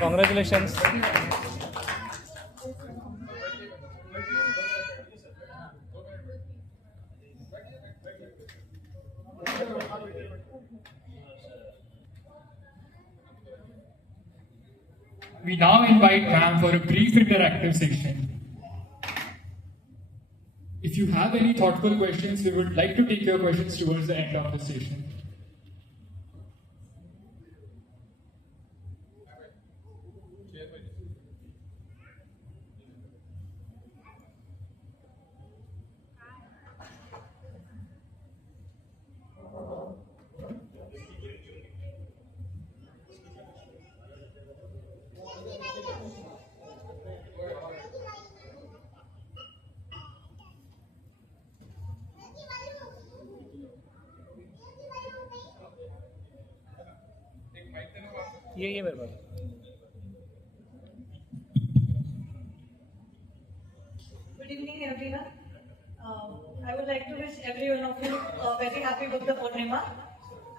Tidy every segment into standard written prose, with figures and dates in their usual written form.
Congratulations. We now invite ma'am for a brief interactive session. If you have any thoughtful questions, we would like to take your questions towards the end of the session. ये मेरे पास. Good evening, everyone. I would like to wish every one of you a very happy Buddha Pornima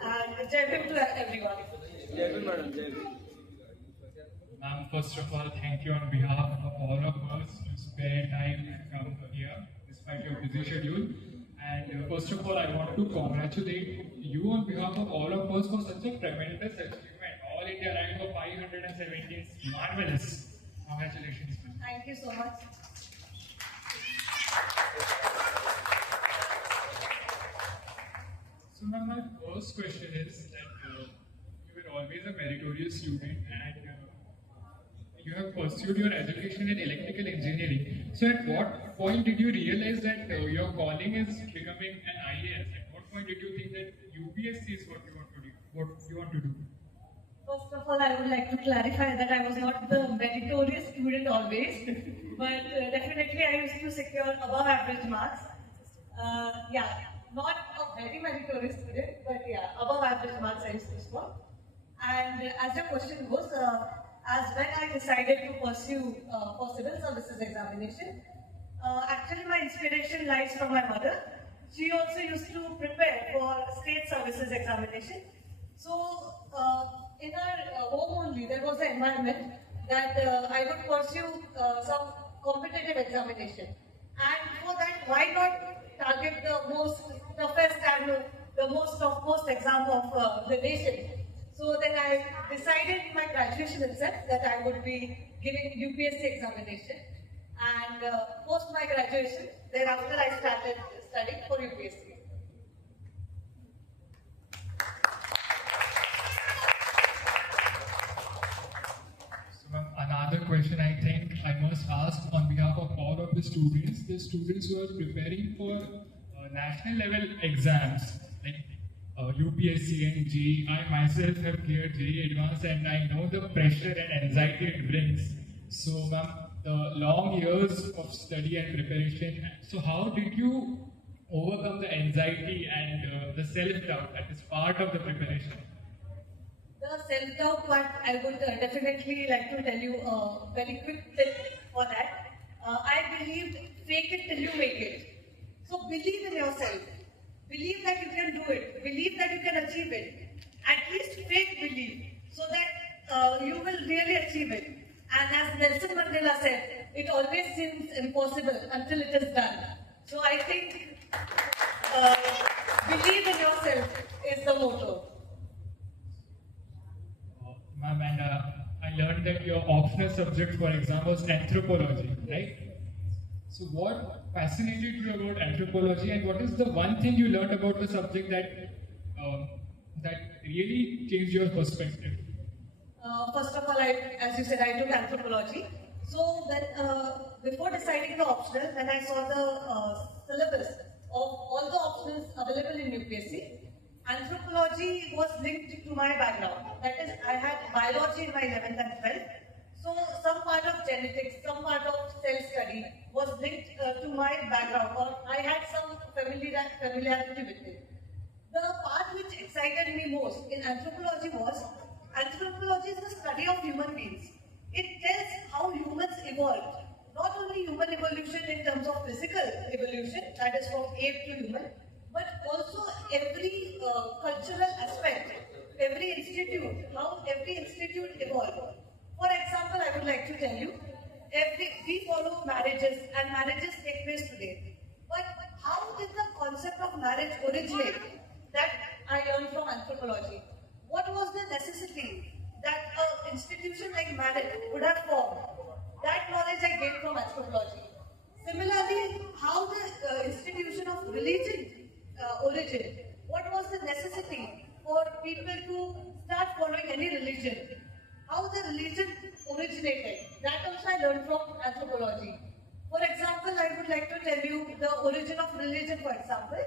and Jayanti to everyone. Jayanti madam, Jayanti. Ma'am, first of all, thank you on behalf of all of us to spare time and come here despite your busy schedule. And first of all, I want to congratulate you on behalf of all of us for such a tremendous achievement. All India rank of 517 is marvelous. Congratulations, ma'am. Thank you so much. So, ma'am, my first question is that you were always a meritorious student and you have pursued your education in electrical engineering. So, at what point did you realize that your calling is becoming an IAS? At what point did you think that UPSC is what you want to do? What you want to do? First of all, I would like to clarify that I was not the meritorious student always, but definitely I used to secure above average marks. Not a very meritorious student, but yeah, above average marks I used to score. And as your question goes, as when I decided to pursue for civil services examination, actually my inspiration lies from my mother. She also used to prepare for state services examination. So in our home only, there was an environment that I would pursue some competitive examination. And for that, why not target the most toughest and the most topmost exam of the nation? So then I decided in my graduation itself that I would be giving UPSC examination. And post my graduation, thereafter I started studying for UPSC. Another question I think I must ask on behalf of all of the students who are preparing for national level exams like UPSC and JEE. I myself have cleared JEE Advanced and I know the pressure and anxiety it brings. So ma'am, the long years of study and preparation, so how did you overcome the anxiety and the self-doubt that is part of the preparation? The self-doubt part, I would definitely like to tell you a very quick tip for that. I believed fake it till you make it. So believe in yourself. Believe that you can do it. Believe that you can achieve it. At least fake believe so that you will really achieve it. And as Nelson Mandela said, it always seems impossible until it is done. So I think believe in yourself is the motto. Ma'am, and I learned that your optional subject for exam was anthropology, right? So what fascinated you about anthropology and what is the one thing you learned about the subject that really changed your perspective? First of all, as you said, I took anthropology. So when, before deciding the optional, when I saw the syllabus of all the options available in UPSC, anthropology was linked to my background. That is, I had biology in my 11th and 12th. So some part of genetics, some part of cell study was linked to my background, or I had some familiarity with it. The part which excited me most in anthropology was, anthropology is the study of human beings. It tells how humans evolved. Not only human evolution in terms of physical evolution, that is from ape to human, but also every cultural aspect, every institute, how every institute evolved. For tell you, we follow marriages and marriages take place today. But how did the concept of marriage originate? That I learned from anthropology. What was the necessity that an institution like marriage would have formed? That knowledge I gained from anthropology. Similarly, how the institution of religion origin. What was the necessity for people to start following any religion? How the religion originated. That also I learned from anthropology. For example, I would like to tell you the origin of religion, for example.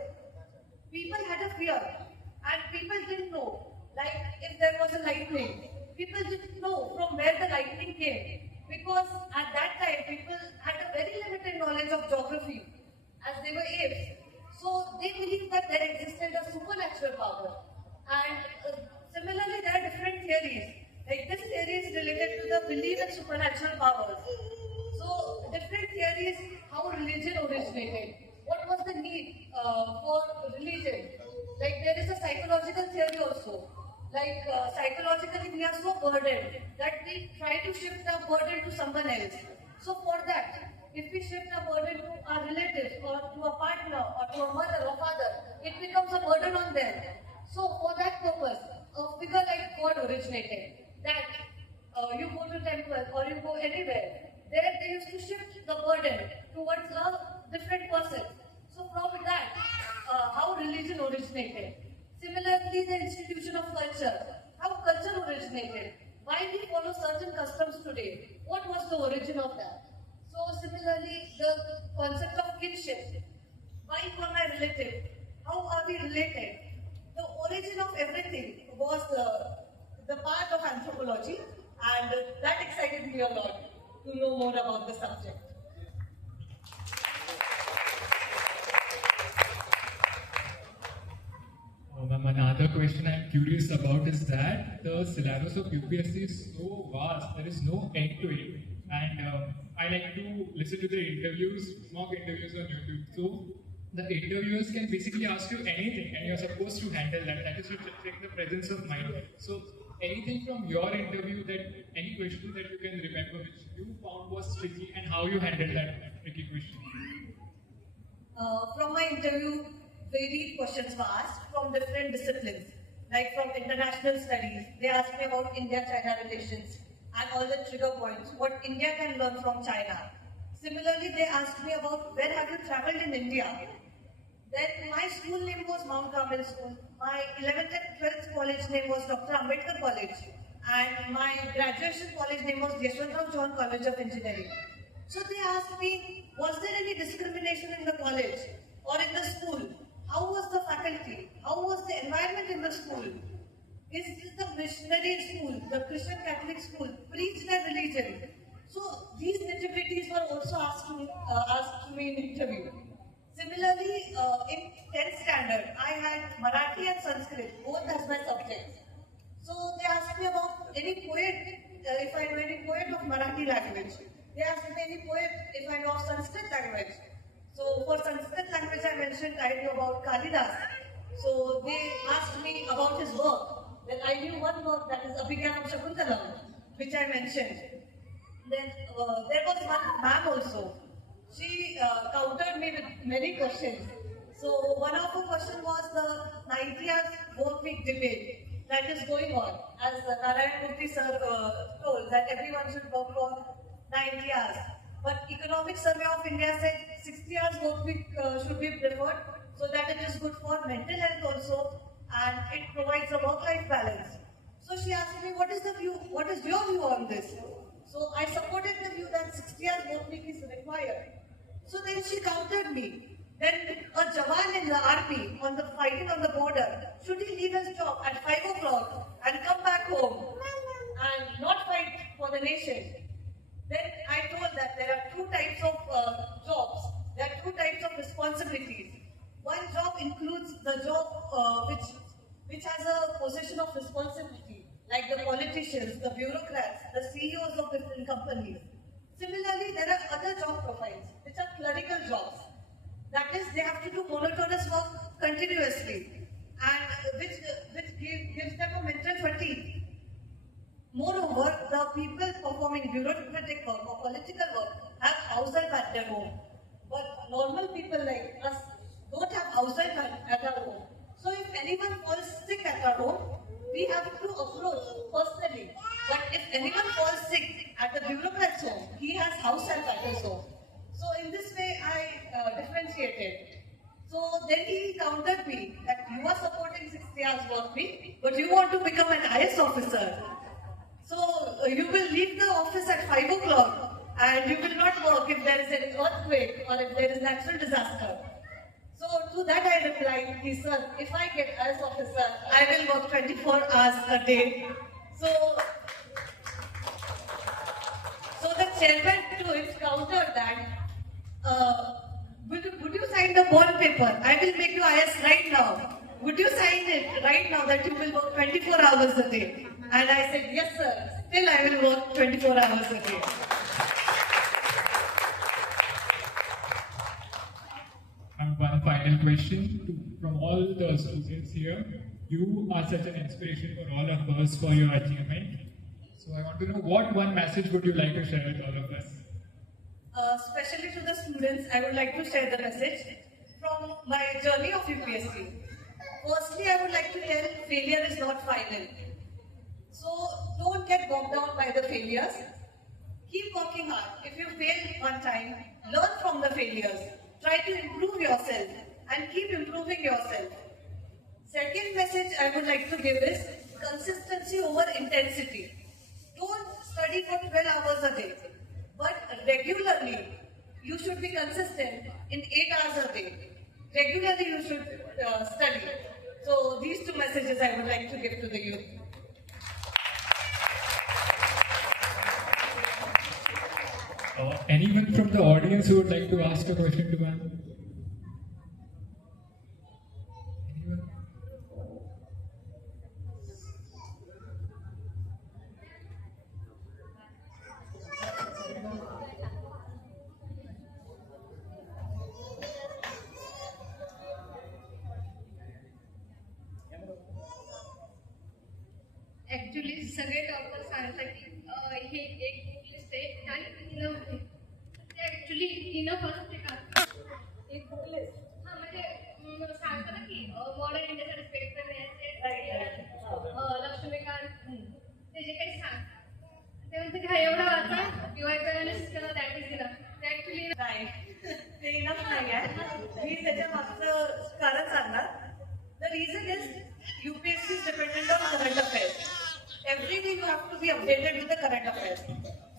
People had a fear and people didn't know. Like if there was a lightning, people didn't know from where the lightning came. Because at that time, people had a very limited knowledge of geography as they were apes. So they believed that there existed a supernatural power. And similarly, there are different theories. Like this theory is related to the belief in supernatural powers. So different theories, how religion originated. What was the need for religion? Like there is a psychological theory also. Like psychologically we are so burdened that we try to shift our burden to someone else. So for that, if we shift our burden to our relatives or to a partner or to a mother or father, it becomes a burden on them. So for that purpose, a figure like God originated. That you go to temple or you go anywhere, there they used to shift the burden towards a different person. So from that, how religion originated. Similarly, the institution of culture, how culture originated. Why we follow certain customs today? What was the origin of that? So similarly, the concept of kinship. Why were my relative? How are we related? The origin of everything was the part of anthropology, and that excited me a lot to know more about the subject. Ma'am, another question I'm curious about is that the syllabus of UPSC is so vast, there is no end to it. And I like to listen to the interviews, mock interviews on YouTube. So the interviewers can basically ask you anything and you're supposed to handle that. That is to check the presence of mind. So anything from your interview, that any question that you can remember which you found was tricky and how you handled that tricky question? From my interview, varied questions were asked from different disciplines, like from international studies. They asked me about India-China relations and all the trigger points, what India can learn from China. Similarly, they asked me about where have you traveled in India. Then my school name was Mount Carmel School. My 11th and 12th college name was Dr. Ambedkar College. And my graduation college name was Yeshwantrao John College of Engineering. So they asked me, was there any discrimination in the college or in the school? How was the faculty? How was the environment in the school? Is the missionary school, the Christian Catholic school, preach their religion? So these nitty-gritties were also asked to me in interview. Similarly, in 10th standard, I had Marathi and Sanskrit, both as my subjects. So they asked me about any poet, if I know any poet of Marathi language. They asked me any poet if I know of Sanskrit language. So for Sanskrit language, I mentioned I knew about Kalidas. So they asked me about his work. Then I knew one work, that is Abhigyanam Shakuntalam, which I mentioned. Then there was one ma'am also. She countered me with many questions. So one of the questions was the 90 hours work week debate that is going on. As Narayan Murthy sir told that everyone should work for 90 hours. But Economic Survey of India said 60 hours work week should be preferred so that it is good for mental health also and it provides a work-life balance. So she asked me, what is your view on this? So I supported the view that 60 hours work week is required. So then she countered me. Then a Jawan in the army on the fighting on the border, should he leave his job at 5 o'clock and come back home and not fight for the nation? Then I told that there are two types of jobs. There are two types of responsibilities. One job includes the job which has a position of responsibility, like the politicians, the bureaucrats, the CEOs of different companies. Similarly, there are other job profiles, which are clerical jobs. That is, they have to do monotonous work continuously, and which gives them a mental fatigue. Moreover, the people performing bureaucratic work or political work have house help at their home. But normal people like us don't have house help at our home. So if anyone falls sick at our home, we have to approach personally. But if anyone falls sick at the bureaucrat's home, he has house help at his home. So in this way, I differentiated. So then he countered me that you are supporting 60 hours work week, but you want to become an IS officer. So you will leave the office at 5 o'clock and you will not work if there is an earthquake or if there is natural disaster. So to that I replied, sir, if I get IS officer, I will work 24 hours a day. So the chairman to it countered that, would you sign the bond paper? I will make you IS right now. Would you sign it right now that you will work 24 hours a day? And I said, yes sir, still I will work 24 hours a day. And one final question from all the students here. You are such an inspiration for all of us for your achievement. So I want to know what one message would you like to share with all of us? Especially to the students, I would like to share the message from my journey of UPSC. Firstly, I would like to tell failure is not final. So don't get bogged down by the failures. Keep working hard. If you fail one time, learn from the failures. Try to improve yourself and keep improving yourself. Second message I would like to give is consistency over intensity. Don't study for 12 hours a day, but regularly you should be consistent in 8 hours a day. Regularly you should study. So these two messages I would like to give to the youth. Anyone from the audience who would like to ask a question to ma'am? Anyone? Actually सगळे doctor सांगतात की हे एक book list आहे आणि enough आहे ते actually enough असते का एक बुक लिस्ट. हा म्हणजे सांगतो ना की मॉडर्न इंडियासाठी स्पेक्ट करण्याचे लक्ष्मीकांत ते जे काही सांगतात ते म्हणते की हा एवढा वाचा किंवा दॅट इज इनफ ते ऍक्च्युली नाही, ते इनफ नाही आहे. मी त्याच्या मागचं कारण सांगणार. The reason is UPSC is dependent on current affairs. Every day you have to be updated with the current affairs.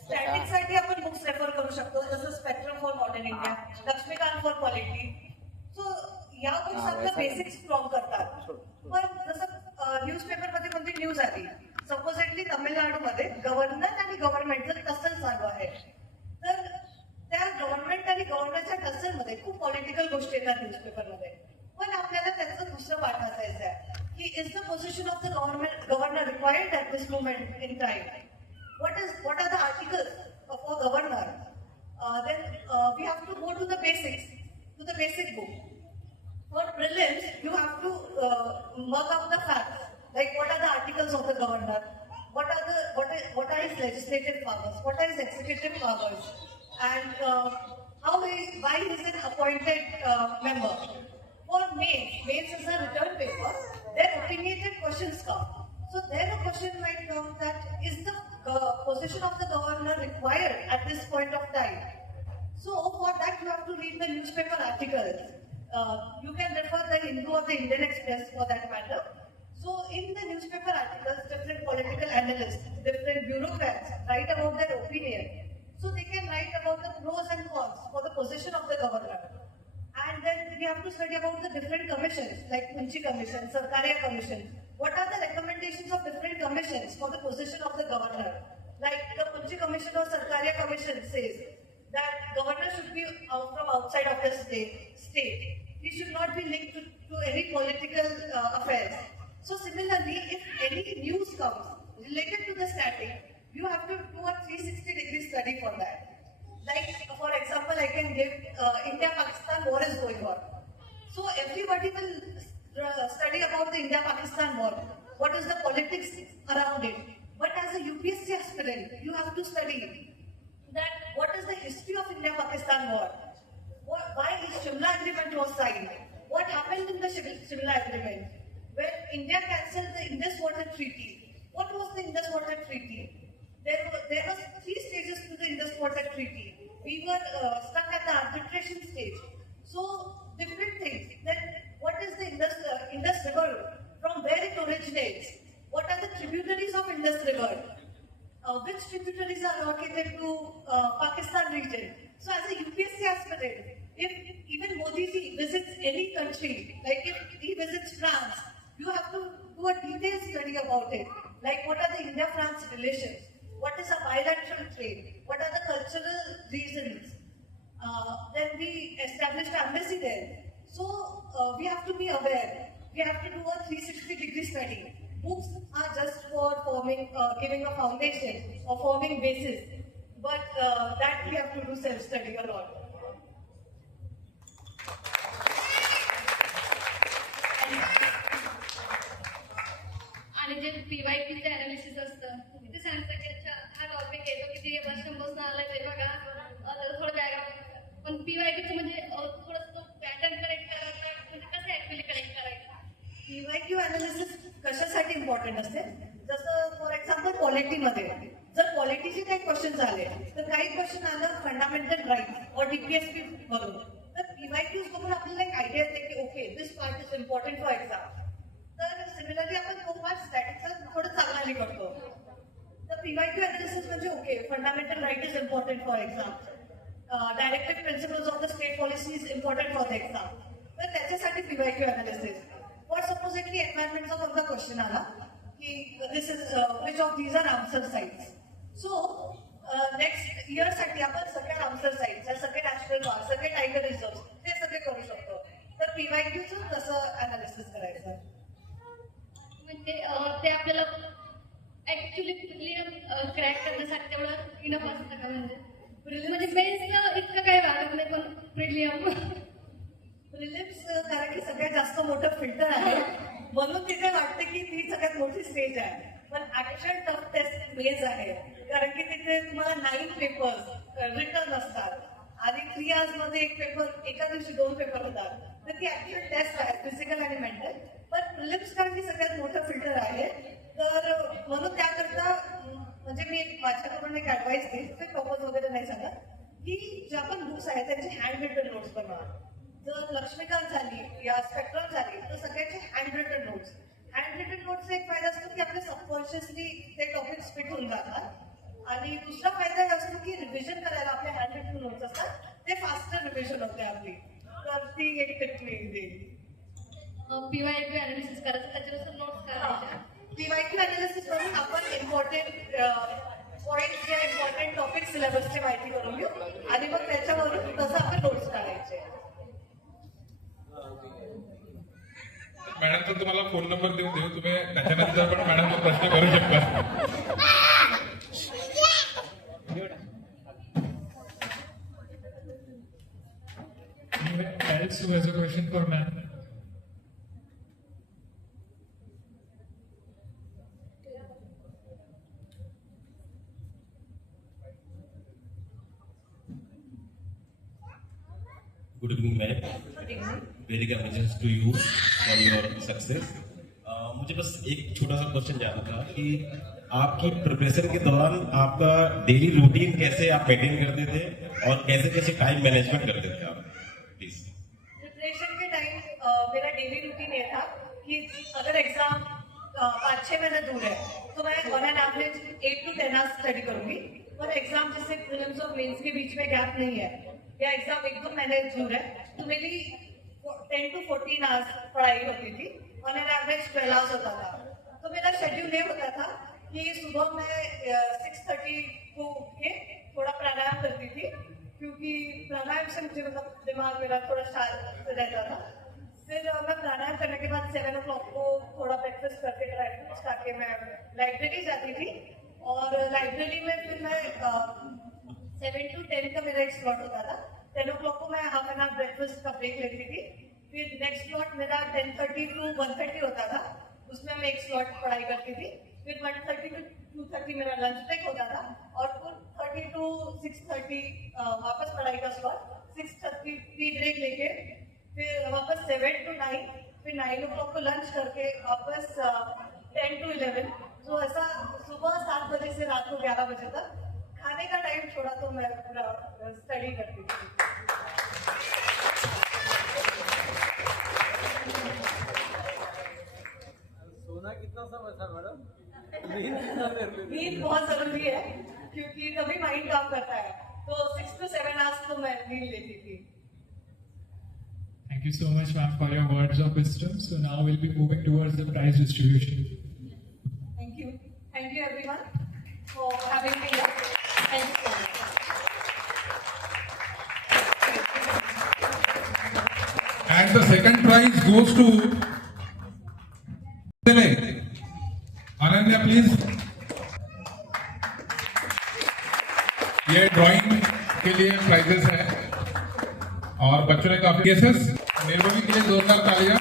Statics साठी आपण बुक्स रेफर करू शकतो, जसं spectrum for modern India, Laxmikanth for polity. So या बुक्स आपलं basic strong करतात. पण जसं न्यूजपेपरमध्ये कोणती न्यूज आली, सपोजेटली तामिळनाडूमध्ये गव्हर्नर आणि गव्हर्नमेंटचं टसल चालू आहे, तर त्या गव्हर्नमेंट आणि गव्हर्नरच्या टसलमध्ये खूप पॉलिटिकल गोष्टी येतात न्यूजपेपरमध्ये. पण आपल्याला त्याचं दुसरं पाठ असायचं आहे की is the position of the governor required at this moment in time. what are the articles of a governor? Then we have to go to the basics, to the basic book. For prelims, you have to mug up the facts, like what are the articles of the governor, what are his legislative powers, what are his executive powers, and why he is an appointed member. For mains is a return paper. Then opinionated questions come. So there a question might come that is the position of the governor required at this point of time? So for that you have to read the newspaper articles. You can refer the Hindu or the Indian Express for that matter. So in the newspaper articles, different political analysts, different bureaucrats write about their opinion. So they can write about the pros and cons for the position of the governor. And then we have to study about the different commissions, like Munchi Commission, Sarkariya Commission. What are the recommendations of different commissions for the position of the governor? Like the Munchi Commission or Sarkariya Commission says that governor should be from outside of the state. He should not be linked to any political affairs. So similarly, if any news comes related to the static, you have to do a 360-degree study for that. Like, for example, I can give India-Pakistan war is going on. So everybody will study about the India-Pakistan war. What is the politics around it? But as a UPSC aspirant, you have to study that what is the history of India-Pakistan war? Why Shimla Agreement was signed? What happened in the Shimla Agreement? When India cancelled the Indus Water Treaty. What was the Indus Water Treaty? There were 3 stages to the Indus Water Treaty. We were stuck at the arbitration stage. So, different things. Then, what is the Indus River? From where it originates? What are the tributaries of Indus River? Which tributaries are located to Pakistan region? So, as a UPSC aspirant, if even Modi ji visits any country, like if he visits France, you have to do a detailed study about it. Like, what are the India-France relations? What is a bilateral trade? What are the cultural reasons? Then we established embassy there. So we have to be aware. We have to do a 360-degree study. Books are just for forming, giving a foundation or forming basis. But that we have to do self-study a lot. आणि जे PYQचं analysis असतं तिथे सांगतं की अच्छा हा topic येतो की ते वर्षांपासून आलाय ते बघा त्याला थोडं डायग्राम पण PYQचं म्हणजे थोडंसं तो पॅटर्न करेक्ट करायचा म्हणजे कसं ऍक्च्युअली करेक्ट करायचं PYQ अनालिसिस कशासाठी इम्पॉर्टंट असते जसं फॉर एक्झाम्पल पॉलिटीमध्ये जर पॉलिटीचे काही क्वेश्चन आले तर काही क्वेश्चन आलं फंडामेंटल राईट और DPSP बघून तर PYQs बघून आपल्याला एक आयडिया येते की okay this part is important for exam तर सिमिलरली आपण तो पार्ट स्टॅटिकचा थोडं चांगला करतो तर PYQ अनालिसिस म्हणजे okay fundamental right is important for exam directive principles of the state policy is important for the exam तर त्याच्यासाठी PYQ अनालिसिस फॉर सपोजिटली एन्व्हायरमेंटचा कोणता क्वेश्चन आला की this is which of these are answer sites so next इयरसाठी आपण सगळ्या answer sites या सगळे नॅशनल पार्क सगळे टायगर रिझर्व्ह ते सगळे करू शकतो तर PYQचं तसं अनालिसिस करायचं म्हणजे ते आपल्याला ऍक्च्युली क्रॅक करण्यासाठी तेवढं इनफ असतं का म्हणजे मेन्सला इतकं काही वाटत नाही पण प्रिलिम्स कारण की सगळ्यात जास्त मोठं फिल्टर आहे म्हणून तिथे वाटतं की ती सगळ्यात मोठी स्टेज आहे पण ऍक्च्युअल टफ टेस्ट मेज आहे कारण की तिथे तुम्हाला 9 पेपर्स रिटर्न असतात आणि 3 hours मध्ये एक पेपर एका दिवशी 2 पेपर होतात तर ती ऍक्च्युअल टेस्ट आहे फिजिकल आणि मेंटल पण प्रिलिम्स कारण की सगळ्यात मोठं फिल्टर आहे तर म्हणून त्याकरता म्हणजे मी माझ्याकडून एक ऍडवाइस देईन ते टॉपर्स वगैरे नाही सांगत की ज्या पण बुक्स आहेत त्यांचे हँड रिटन नोट्स बनवा जर लक्ष्मीकांत झाली या स्पेक्ट्रम झाली तर सगळ्यांचे handwritten notes handwritten नोट्सचा एक फायदा असतो की आपले सबकॉन्शियसली ते टॉपिक्स फिट होऊन जातात आणि दुसरा फायदा हा असतो की रिव्हिजन करायला आपले हँड रिटन नोट्स असतात ते फास्टर रिव्हिजन होते आपली तर ती एक टिप मी देईन PYQ अनालिसिस करायचं त्याच्यानुसार नोट्स करायच्या PYQ अनालिसिस करून आपण इम्पॉर्टंट पॉईंट जे इम्पॉर्टंट टॉपिक सिलेबसची माहिती करून घेऊ आणि मग त्याच्यावरून तसं आपण नोट्स काढायचे मॅडम तर तुम्हाला फोन नंबर देऊन देऊ तुम्ही त्याच्यानंतर पण मॅडम प्रश्न करू शकता else who has a question for ma'am? Good evening, ma'am. Very congratulations to you for your success. मुझे बस एक छोटा सा क्वेश्चन जानना था कि आपकी प्रिपरेशन के दौरान आपका डेली रूटीन कैसे आप मेंटेन करते थे और कैसे कैसे टाइम मैनेजमेंट करते थे आप प्लीज प्रिपरेशन के टाइम मेरा डेली रूटीन ये था कि अगर एग्जाम 5-6 महीने दूर है तो मैं on an average 8 to 10 hours study करूंगी और एग्जाम जैसे प्रीलिम्स और मेंस के बीच में गैप नहीं है या एग्जाम 1-2 महीने दूर है तो मेरी 10 to 14 आवर्स पढ़ाई होती थी ऑन एन एवरेज 12 आवर्स होता था तो मेरा शेड्यूल ये होता था कि सुबह मैं 6:30 को उठ के थोड़ा प्राणायाम करती थी क्योंकि प्राणायाम से मुझे मतलब दिमाग मेरा थोड़ा शांत रहता था फिर मैं प्राणायाम करने के बाद 7 o'clock को थोड़ा ब्रेकफास्ट करके ड्राई फ्रूट्स खा के मैं लाइब्रेरी जाती थी और लाइब्रेरी में फिर मैं 7 to 10 का मेरा एक स्लॉट होता था 10 o'clock को मैं हाफ एन आवर ब्रेकफास्ट का ब्रेक लेती थी फिर नेक्स्ट स्लॉट मेरा 10:30 to 1:30 होता था उसमें मैं एक स्लॉट पढ़ाई करती थी फिर 1:30 to 2:30 मेरा लंच ब्रेक होता था और 2:30 to 6:30 वापस पढ़ाई का स्लॉट, 6:30 टी ब्रेक लेके फिर वापस 7 to 9, फिर 9 o'clock को लंच करके वापस 10 to 11। तो ऐसा सुबह 7 बजे से रात को 11 बजे तक खाने का टाइम छोड़ा तो मैं पूरा स्टडी करती थी। सोना कितना समय था मैडम? नींद बहुत जरूरी है क्योंकि तभी माइंड काम करता है, तो 6 to 7 आवर्स तो मैं नींद लेती थी। Thank you so much, ma'am, for your words of wisdom. So now we'll be moving towards the prize distribution. Thank you everyone for having me here. Thank you so much. And the second prize goes to Ananya, please. ये drawing के लिए prices है और बच्चों ने काफी cases, निर्भवी के लिए जोरदार तालियां।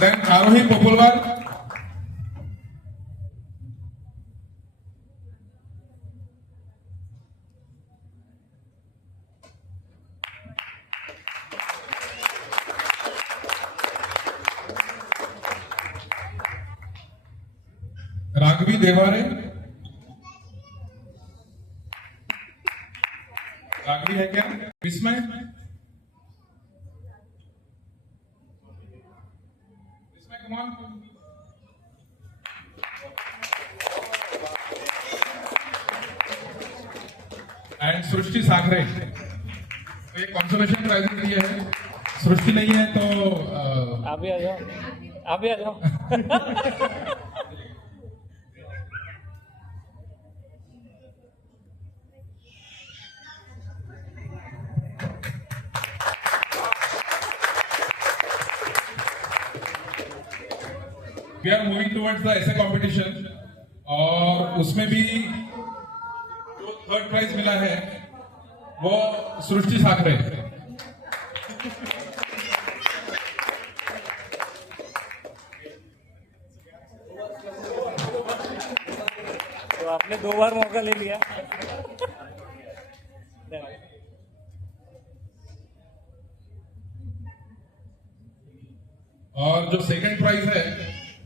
देन आरोही पोपुलवार, राघवी देवारे, राघवी है क्या इसमें? कमान एंड सृष्टि साखरे, तो ये कंसोलेशन प्राइज दिए है। सृष्टि नहीं है तो आप भी आ जाओ, आप भी आ जाओ। We are moving towards the ऐसे कॉम्पिटिशन और उसमें भी जो थर्ड प्राइज मिला है वो सृष्टि साखरे। तो आपने 2 बार मौका ले लिया। और जो सेकंड प्राइज है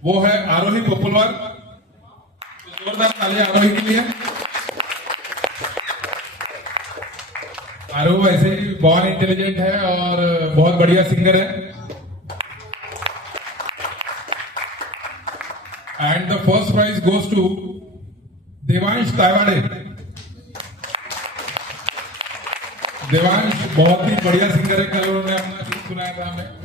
वो है आरोही पोपुलवार। तो जोरदार तालियां आरोही के लिए। आरोही ऐसे ही बहुत इंटेलिजेंट है और बहुत बढ़िया सिंगर है। And the first prize goes to Devansh Taywade. Devansh बहुत ही बढ़िया सिंगर है, कल उन्होंने अपना गीत सुनाया था हमें।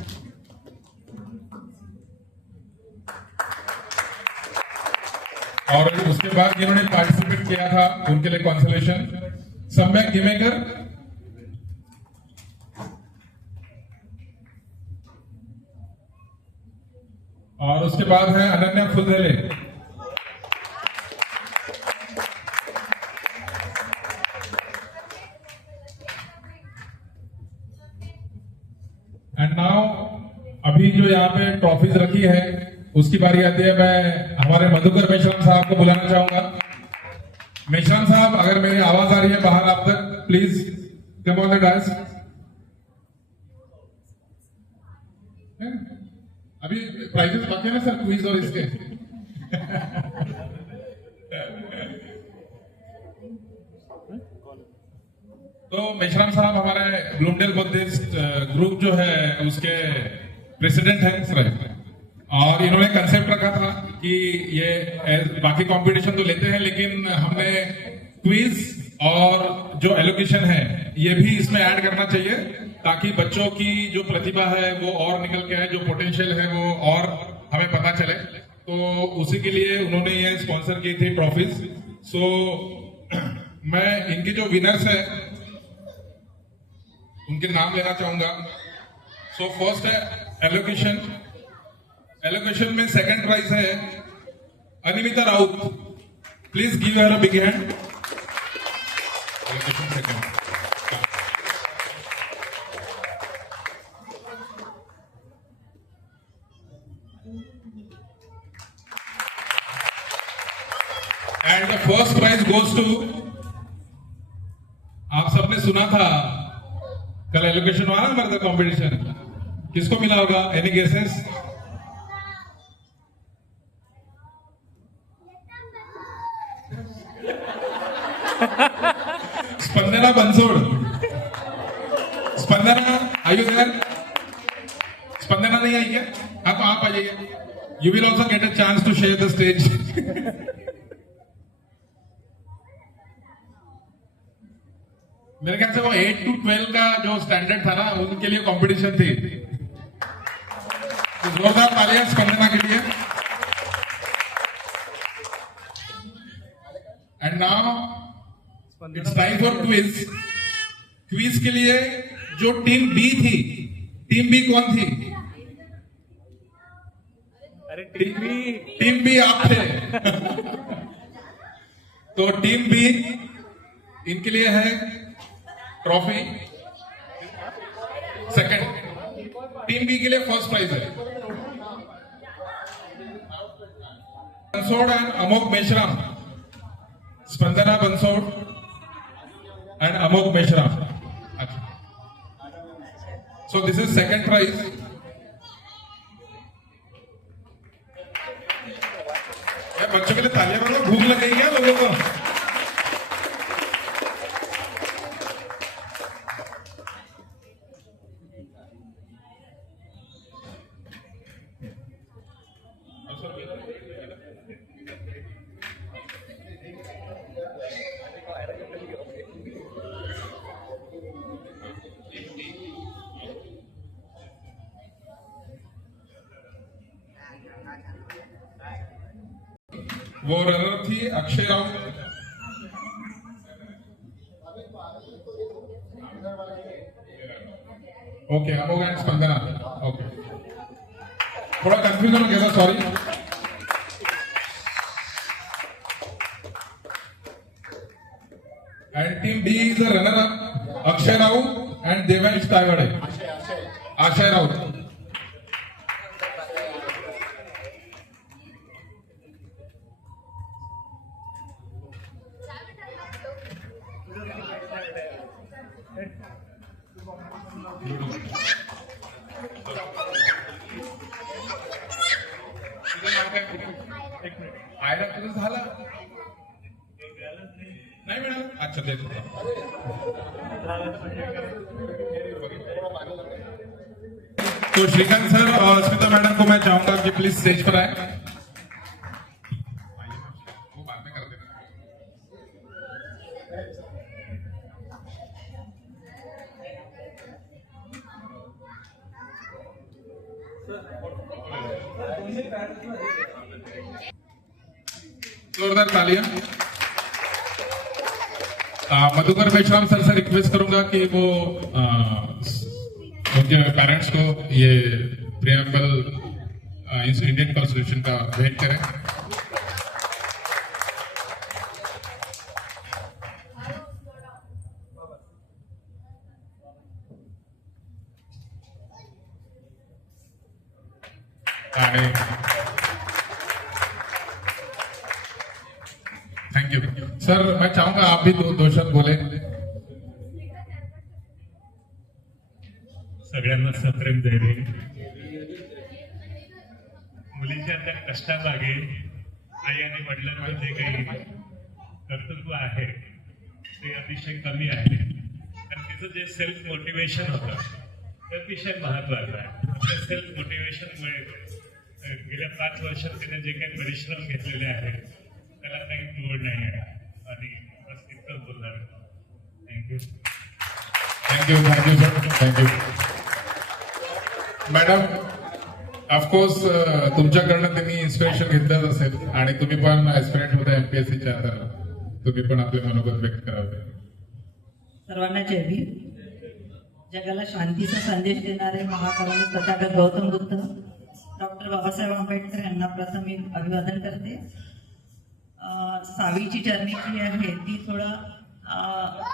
और उसके बाद जिन्होंने पार्टिसिपेट किया था उनके लिए कॉन्सोलेशन सम्यक गिमेकर, और उसके बाद है अनन्या फुलदेले। एंड नाउ अभी जो यहाँ पे ट्रॉफीज रखी है उसकी बारी आती है। मैं हमारे मधुकर मेश्राम साहब को बुलाना चाहूंगा। मेश्राम साहब, अगर मेरी आवाज आ रही है बाहर आप तक, please come on the dance. अभी प्राइजेस बाकी है ना सर, क्विज और इसके। तो मेश्राम साहब हमारे ब्लूमडेल बुद्धिस्ट ग्रुप जो है उसके प्रेसिडेंट हैं सर, और इन्होंने कंसेप्ट रखा था कि ये बाकी कंपटीशन तो लेते हैं लेकिन हमने क्विज और जो एलोकेशन है ये भी इसमें ऐड करना चाहिए ताकि बच्चों की जो प्रतिभा है वो और निकल के आए, जो पोटेंशियल है वो और हमें पता चले। तो उसी के लिए उन्होंने ये स्पॉन्सर की थी ट्रॉफीज। सो मैं इनके जो विनर्स है उनके नाम लेना चाहूंगा। सो फर्स्ट है एलोकेशन। एलोकेशन में सेकंड प्राइज है Animita Raut. Please give her a big hand. Allocation second. First prize goes to, आप सबने सुना था कल एलोकेशन हुआ ना हमारा कंपटीशन, किसको मिला होगा? Any guesses? Spandana Bansod. Spandana are you there? Spandana नहीं आई क्या? हाँ तो आप आ जाइए। You will also get a chance to share the stage. मेरे ख्याल से वो 8 to 12 का जो स्टैंडर्ड था ना, उनके लिए कंपटीशन थी। तो जोरदार तालियां स्पंदना के लिए। And now it's time for quiz. Quiz के लिए जो टीम बी थी, टीम बी कौन थी? अरे टीम बी आप थे। तो टीम बी, इनके लिए है ट्रॉफी। सेकंड, टीम बी के लिए फर्स्ट प्राइज है Bansod and Amok Meshram. Spandana Bansod and Amok Meshram. So this is second prize. बच्चों के लिए तालियां बजाओ, भूख लगेगी क्या लोगों को? वो रनर थी Akshay Rao. Okay, Amogh and Spandana. Okay, थोड़ा कंफ्यूजन हो गया था, sorry. And team D is a runner up Akshay Rao and Devansh Taywade. आशय राव। आयरा तुझं झालं नाही मिळालं? अच्छा, देत होता। तो श्रीकांत सर और स्मिता मैडम को मैं चाहूंगा कि प्लीज स्टेज पर आए। वो बाद में कर देना। जोरदार तालियां। मधुकर मेश्राम सर से रिक्वेस्ट करूंगा कि वो उनके पेरेंट्स को ये प्रियम्बल इंडियन कॉन्स्टिट्यूशन का भेंट करें। Thank you sir. मैं चाहूंगा आप भी दो शब्द बोले। सगळ्यांना सप्रेम जय भीम। मुलीच्या त्या कष्टामागे आई आणि वडिलांचं जे काही कर्तृत्व आहे ते अतिशय कमी आहे, कारण तिचं जे सेल्फ मोटिवेशन होतं ते अतिशय महत्वाचं आहे। त्या सेल्फ मोटिवेशनमुळे गेल्या 5 वर्षात तिने जे काही परिश्रम घेतलेले आहेत त्याला काही तोड नाही आहे आणि बस इतकंच बोलणार आहे। Thank you sir, thank you madam. Of course तुमच्याकडनं त्यांनी इन्स्पिरेशन घेतलंच असेल आणि तुम्ही पण ऍस्पिरंट होता एमपीएससीच्या, तर तुम्ही पण आपले मनोगत व्यक्त करावे। सर्वांना जय भीम। जगाला शांतीचा संदेश देणारे महाकारुणिक तथागत गौतम बुद्ध डॉक्टर बाबासाहेब आंबेडकर यांना प्रथम मी अभिवादन करते। सावीची जर्नी जी आहे ती थोडं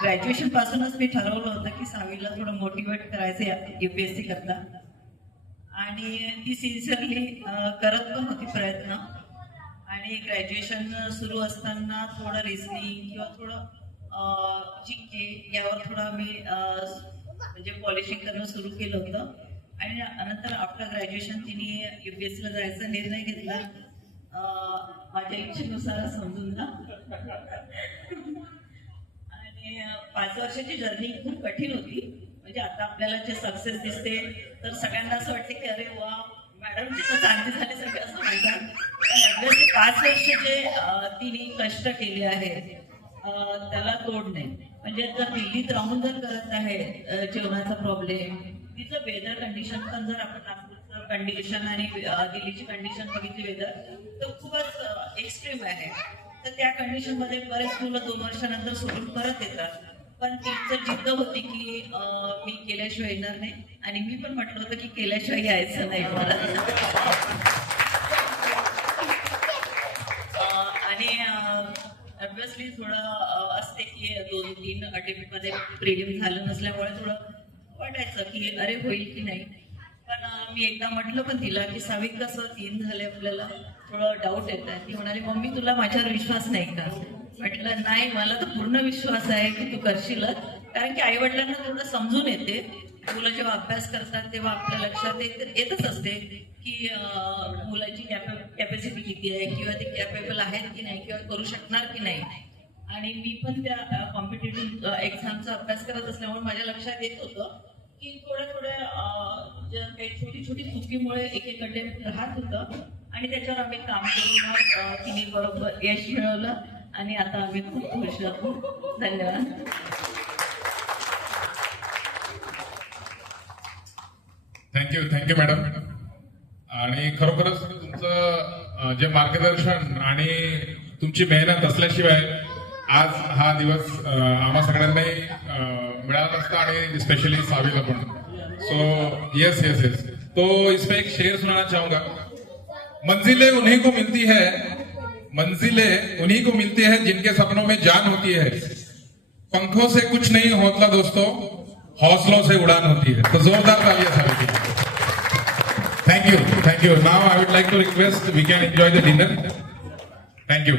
ग्रॅज्युएशन पासूनच मी ठरवलं होतं की सावीला थोडं मोटिवेट करायचं यूपीएससी करता, आणि ती सिन्सिअरली करत पण होती प्रयत्न। आणि आणि ग्रॅज्युएशन सुरू असताना थोडं रिझनिंग किंवा थोडं जीके यावर थोडं आम्ही म्हणजे पॉलिशिंग करणं सुरू केलं होतं. आणि नंतर आफ्टर ग्रॅज्युएशन तिने UPSCला जायचा निर्णय घेतला माझ्या इच्छेनुसार समजून ना. आणि 5 वर्षाची जर्नी खूप कठीण होती. म्हणजे आता आपल्याला जे सक्सेस दिसते तर सगळ्यांना असं वाटते की अरे वा मॅडम तिथं चांगली झाली सगळे असं म्हणतात. पण ॲडव्हर्सली 5 वर्ष जे तिने कष्ट केले आहेत त्याला तोड नाही. म्हणजे जर दिल्लीत राहून जर करत आहे जेवणाचा प्रॉब्लेम, तिचं वेदर कंडिशन पण जर आपण नागपूरचं कंडिशन आणि दिल्लीची कंडिशन बघितली वेदर तर खूपच एक्स्ट्रीम आहे. तर त्या कंडिशन मध्ये बरेच मुलं 2 वर्षानंतर सोडून परत येतात. पण तिचं जिद्द होती की मी केल्याशिवाय येणार नाही. आणि मी पण म्हटलं होतं की केल्याशिवाय यायचं नाही मला. आणि ऑब्विसली थोडं असते की 2-3 अटेम्प्ट मध्ये प्रिलिम झालं नसल्यामुळे थोडं वाटायचं की अरे होईल की नाही. पण मी एकदा म्हटलं पण तिला की सावी कसं 3 झाले आपल्याला थोडं डाऊट येत आहे. ती म्हणाली मम्मी तुला माझ्यावर विश्वास नाही का. म्हटलं नाही मला तर पूर्ण विश्वास आहे की तू करशीलच. कारण की आई वडिलांना थोडं समजून येते. मुलं जेव्हा अभ्यास करतात तेव्हा आपल्या लक्षात येतच असते की मुलाची कॅपॅसिटी किती आहे किंवा ते कॅपेबल आहेत की नाही किंवा करू शकणार की नाही. आणि मी पण त्या कॉम्पिटेटिव्ह एक्झामचा अभ्यास करत असल्यामुळे माझ्या लक्षात येत होतं की थोड्या काही छोटी छोटी चुकीमुळे एक अटेम्प्ट राहत होतं. आणि त्याच्यावर आम्ही काम करून मग तिने बरोबर यश मिळवलं आणि आता आम्ही खूप खुश आहोत. धन्यवाद. Thank you madam. आणि खरोखरच तुमचं जे मार्गदर्शन आणि तुमची मेहनत असल्याशिवाय आज हा दिवस आम्हा सगळ्यांनाही मिळाला नसता आणि स्पेशली सावीला पण. So yes. तो इसमें एक शेर सुनाना चाहूंगा. मंजिलें उन्हीं को मिलती है जिनके सपनों में जान होती है. पंखों से कुछ नहीं होता दोस्तों, हौसलों से उड़ान होती है. तो जोरदार तालियां सावी की. Thank you. Now I would like to request we can enjoy the dinner. Thank you.